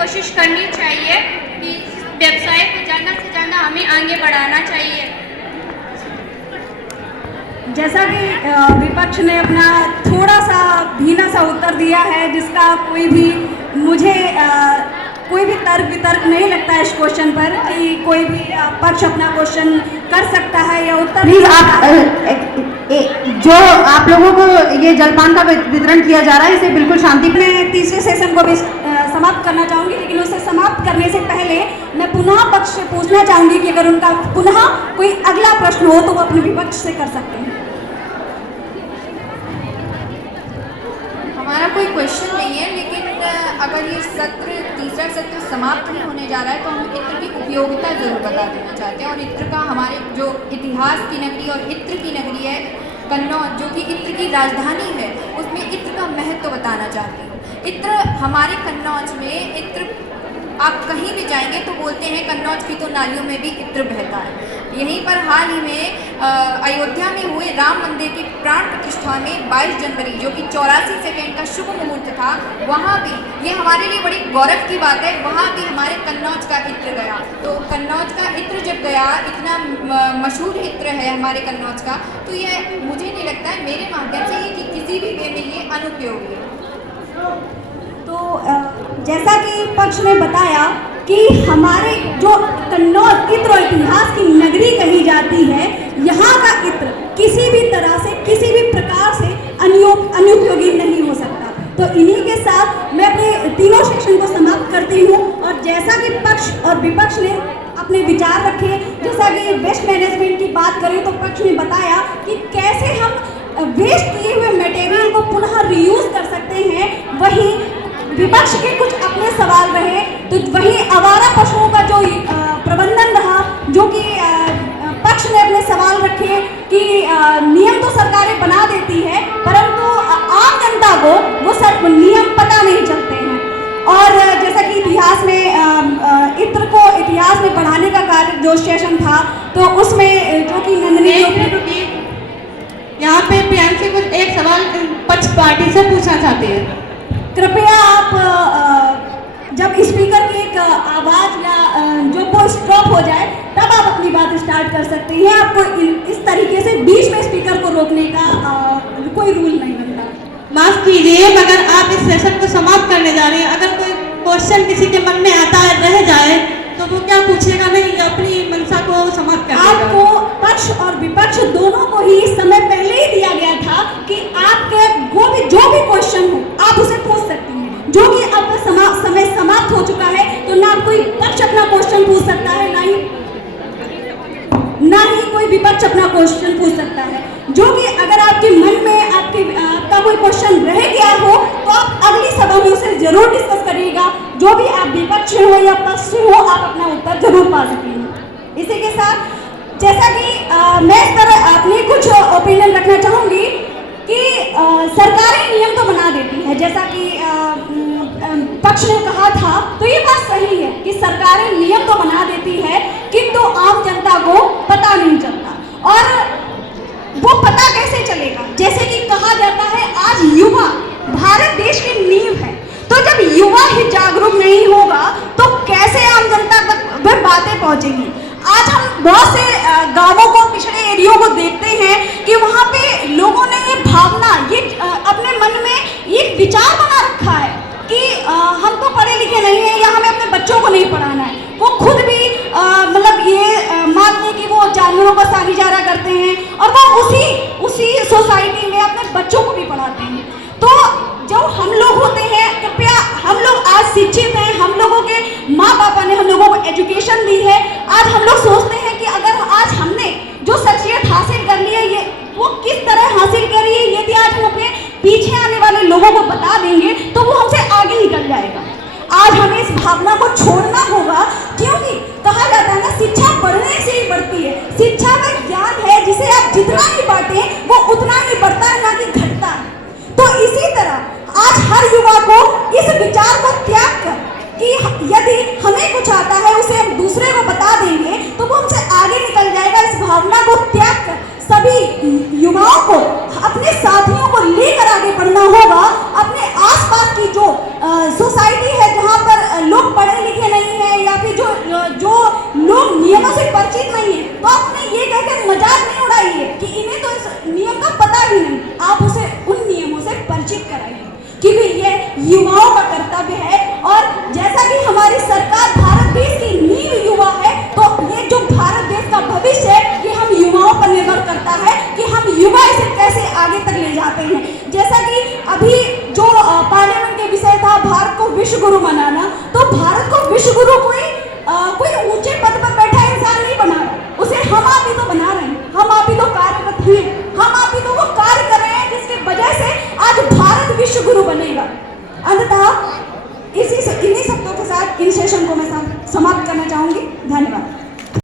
कोशिश करनी चाहिए कि व्यवसाय को ज़्यादा से ज़्यादा हमें आगे बढ़ाना चाहिए। जैसा कि विपक्ष ने अपना थोड़ा सा भीना सा उत्तर दिया है, जिसका मुझे कोई भी तर्क वितर्क नहीं लगता है इस क्वेश्चन पर कि कोई भी पक्ष अपना क्वेश्चन कर सकता है या उत्तर। प्लीज आप जो आप लोगों को ये जलपान का वितरण किया जा रहा है, इसे बिल्कुल शांति। मैं तीसरे सेशन को भी समाप्त करना चाहूँगी, लेकिन उसे समाप्त करने से पहले मैं पुनः पक्ष से पूछना चाहूँगी कि अगर उनका पुनः कोई अगला प्रश्न हो तो वो अपने विपक्ष से कर सकते हैं। हमारा कोई क्वेश्चन नहीं है, लेकिन अगर ये तीसरा सत्र समाप्त नहीं होने जा रहा है तो हम इत्र की उपयोगिता जरूर बता देना चाहते हैं। और इत्र का हमारे जो इतिहास की नगरी और इत्र की नगरी है कन्नौज, जो कि इत्र की राजधानी है, उसमें इत्र का महत्व बताना चाहती हूँ। इत्र हमारे कन्नौज में इत्र, आप कहीं भी जाएंगे तो बोलते हैं कन्नौज की तो नालियों में भी इत्र बहता है। यहीं पर हाल ही में अयोध्या में हुए राम मंदिर की प्राण प्रतिष्ठा में 22 जनवरी जो कि 84 सेकेंड का शुभ मुहूर्त था, वहाँ भी, ये हमारे लिए बड़ी गौरव की बात है, वहाँ भी हमारे कन्नौज का इत्र गया। तो कन्नौज का इत्र जब गया, इतना मशहूर इत्र है हमारे कन्नौज का, तो ये मुझे नहीं लगता है मेरे माध्यम से ये कि किसी भी वे में ये अनुपयोगी है। तो जैसा कि पक्ष ने बताया कि हमारे जो कन्नौज इत्र और इतिहास की नगरी कही जाती है, यहाँ का इत्र किसी भी तरह से किसी भी प्रकार से अनुपयोगी नहीं हो सकता। तो इन्हीं के साथ मैं अपने तीनों सेक्शन को समाप्त करती हूँ। और जैसा कि पक्ष और विपक्ष ने अपने विचार रखे, जैसा कि वेस्ट मैनेजमेंट की बात करें तो पक्ष ने बताया कि कैसे हम वेस्ट किए हुए मटेरियल को पुनः रीयूज कर सकते हैं। वहीं विपक्ष के कुछ अपने सवाल रहे, तो वहीं आवारा पशुओं का जो प्रबंधन रहा, जो कि पक्ष ने अपने सवाल रखे कि नियम तो सरकारें बना देती है, परंतु आम जनता को वो नियम पता नहीं चलते हैं। और जैसा कि इतिहास में इत्र को इतिहास में बढ़ाने का कार्य जो सेशन था, तो उसमें जो कि नंदनी यहाँ पे प्रियांशी कुछ एक सवाल पक्ष पार्टी से पूछना चाहती है। कृपया आप जब स्पीकर की एक आवाज़ या जो वो स्टॉप हो जाए तब आप अपनी बात स्टार्ट कर सकते हैं। आपको इस तरीके से बीच में स्पीकर को रोकने का कोई रूल नहीं बनता। माफ कीजिए, मगर आप इस सेशन को समाप्त करने जा रहे हैं। अगर कोई क्वेश्चन किसी के मन में आता है रह जाए तो वो क्या पूछेगा, नहीं अपनी मंशा को समाप्त कर देगा। आपको पक्ष और विपक्ष दोनों को ही समय पहले ही दिया गया था कि आपके जो भी क्वेश्चन हो आप उसे पूछ सकती हैं। जो कि अब समय समाप्त हो चुका है, तो ना कोई पक्ष अपना क्वेश्चन पूछ सकता है, ना ही कोई विपक्ष अपना क्वेश्चन पूछ सकता है। जो कि अगर आपके मन में आपका कोई क्वेश्चन रह गया हो तो आप अगली सभा में उसे जरूर डिस्कस करिएगा। जो भी आप विपक्ष हो या पक्ष हो, आप अपना उत्तर जरूर पा सकेंगे। इसी के साथ जैसा कि मैं इस पर अपनी कुछ ओपिनियन रखना चाहूँगी कि सरकारें नियम तो बना देती है, जैसा कि पक्ष ने कहा था, तो ये बात सही है कि सरकारें नियम तो बना देती है, किंतु आम जनता को पता नहीं चलता। और वो पता कैसे चलेगा? जैसे कि कहा जाता है आज युवा भारत देश की नींव है, तो जब युवा ही जागरूक नहीं होगा तो कैसे आम जनता तक वह बातें पहुंचेंगी। आज हम बहुत से गांवों को, पिछड़े एरियो को देखते हैं कि वहाँ पे लोगों ने ये भावना, ये अपने मन में एक विचार बना रखा है कि हम तो पढ़े लिखे नहीं हैं या हमें अपने बच्चों को नहीं पढ़ाना है। वो खुद भी मतलब ये मानते हैं कि वो जानवरों का सानी चारा करते हैं और वो उसी सोसाइटी में अपने बच्चों को भी पढ़ाते हैं। तो जो हम लोग होते हैं, कृपया हम लोग आज शिक्षित हैं, हम लोगों के माँ बापा ने हम लोगों को एजुकेशन दी है। आज हम लोग सोचते हैं कि अगर आज हमने जो शख्सियत हासिल कर ली है, ये वो किस तरह हासिल करी है, यदि आज हम अपने पीछे आने वाले लोगों को बता देंगे तो वो हमसे आगे निकल जाएगा। आज हमें इस भावना को छोड़ना होगा, क्योंकि कहा जाता है ना, शिक्षा बढ़ने से ही बढ़ती है। शिक्षा में ज्ञान है जिसे आप जितना ही बांटें वो उतना ही बढ़ता है, ना कि घटता है। तो इसी तरह आज हर युवा को इस विचार को त्याग कर कि यदि हमें कुछ आता है उसे हम दूसरे को बता देंगे तो वो हमसे आगे निकल जाएगा। इस भावना को त्याग कर सभी युवाओं को अपने साथियों को लेकर आगे बढ़ना होगा। अपने आसपास की जो सोसाइटी है जहाँ पर लोग समाप्त करना चाहूँगी।